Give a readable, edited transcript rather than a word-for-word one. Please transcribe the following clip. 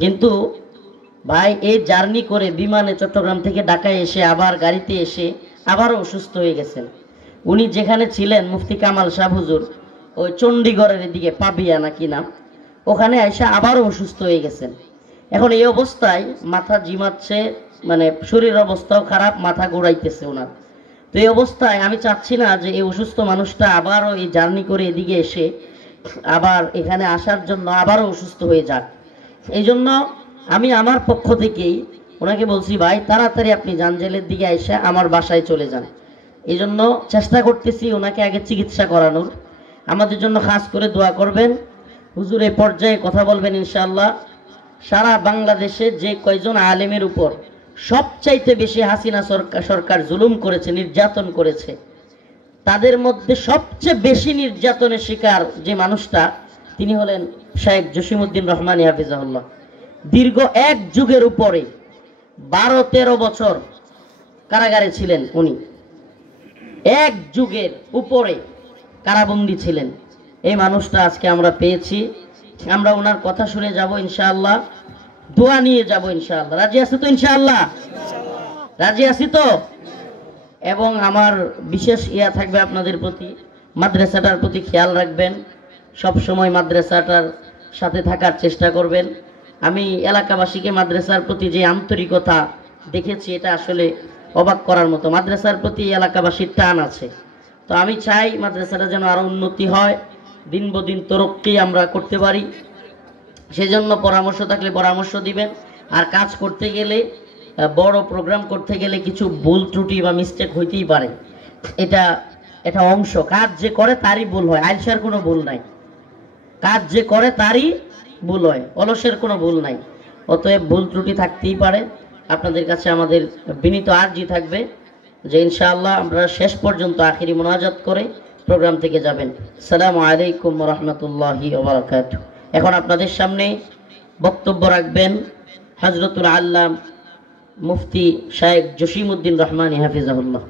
কিন্তু ভাই এই জার্নি করে বিমানে চট্টগ্রাম থেকে ঢাকায় এসে আবার গাড়িতে এসে আবারও অসুস্থ হয়ে গেছেন। উনি যেখানে ছিলেন মুফতি কামাল সাহেব হুজুর, ওই চণ্ডীগড়ের দিকে পাবিয়া নাকি নাম, ওখানে এসে আবারও অসুস্থ হয়ে গেছেন। এখন এই অবস্থায় মাথা জিমাচ্ছে, মানে শরীরের অবস্থাও খারাপ, মাথা ঘোরাইতেছে ওনার। তো এই অবস্থায় আমি চাচ্ছি না যে এই অসুস্থ মানুষটা আবারও এই জার্নি করে এদিকে এসে আবার এখানে আসার জন্য আবারও অসুস্থ হয়ে যাক। এই জন্য আমি আমার পক্ষ থেকেই ওনাকে বলছি, ভাই তাড়াতাড়ি আপনি জাঞ্জেলের দিকে এসে আমার বাসায় চলে যান। এই জন্য চেষ্টা করতেছি ওনাকে আগে চিকিৎসা করানোর। আমাদের জন্য খাস করে দোয়া করবেন। হুজুর এই পর্যায়ে কথা বলবেন ইনশাআল্লাহ। সারা বাংলাদেশে যে কয়জন আলেমের উপর সবচাইতে বেশি হাসিনা সরকার জুলুম করেছে, নির্যাতন করেছে, তাদের মধ্যে সবচেয়ে বেশি নির্যাতনের শিকার যে মানুষটা, তিনি হলেন শেখ জসিমউদ্দিন রহমানী হাফিজাহুল্লাহ। দীর্ঘ এক যুগের উপরে 12-13 বছর কারাগারে ছিলেন উনি, এক যুগের উপরে কারাবন্দী ছিলেন। এই মানুষটা আজকে আমরা পেয়েছি। আমরা ওনার কথা শুনে যাব ইনশাআল্লাহ, দোয়া নিয়ে যাব ইনশাআল্লাহ। রাজি আছি তো ইনশাআল্লাহ? রাজি আছি তো? এবং আমার বিশেষ ইয়া থাকবে আপনাদের প্রতি, মাদ্রাসাটার প্রতি খেয়াল রাখবেন, সব সময় মাদ্রাসাটার সাথে থাকার চেষ্টা করবেন। আমি এলাকাবাসীকে মাদ্রাসার প্রতি যে আন্তরিকতা দেখেছি, এটা আসলে অবাক করার মতো। মাদ্রাসার প্রতি এলাকাবাসীর টান আছে। তো আমি চাই মাদ্রাসাটা যেন আরো উন্নতি হয়, দিন বদিন তরক্কি আমরা করতে পারি। সেজন্য পরামর্শ থাকলে পরামর্শ দিবেন। আর কাজ করতে গেলে, বড় প্রোগ্রাম করতে গেলে কিছু ভুল ত্রুটি বা মিস্টেক হইতেই পারে। এটা অংশ। কাজ যে করে তারই ভুল হয়, আলসার কোনো ভুল নাই। কাজ যে করে তারই ভুল হয়, অলসের কোনো ভুল নাই। অতএব ভুল ত্রুটি থাকতেই পারে। আপনাদের কাছে আমাদের বিনীত আর্জি থাকবে যে ইনশাআল্লাহ আমরা শেষ পর্যন্ত আখিরি মুনাজাত করে প্রোগ্রাম থেকে যাবেন। আসসালামু আলাইকুম ওয়া রাহমাতুল্লাহি ওয়া বারাকাতুহু। এখন আপনাদের সামনে বক্তব্য রাখবেন হযরতুল আল্লাম মুফতি শেখ জসিমউদ্দিন রহমানী হাফিজাহুল্লাহ।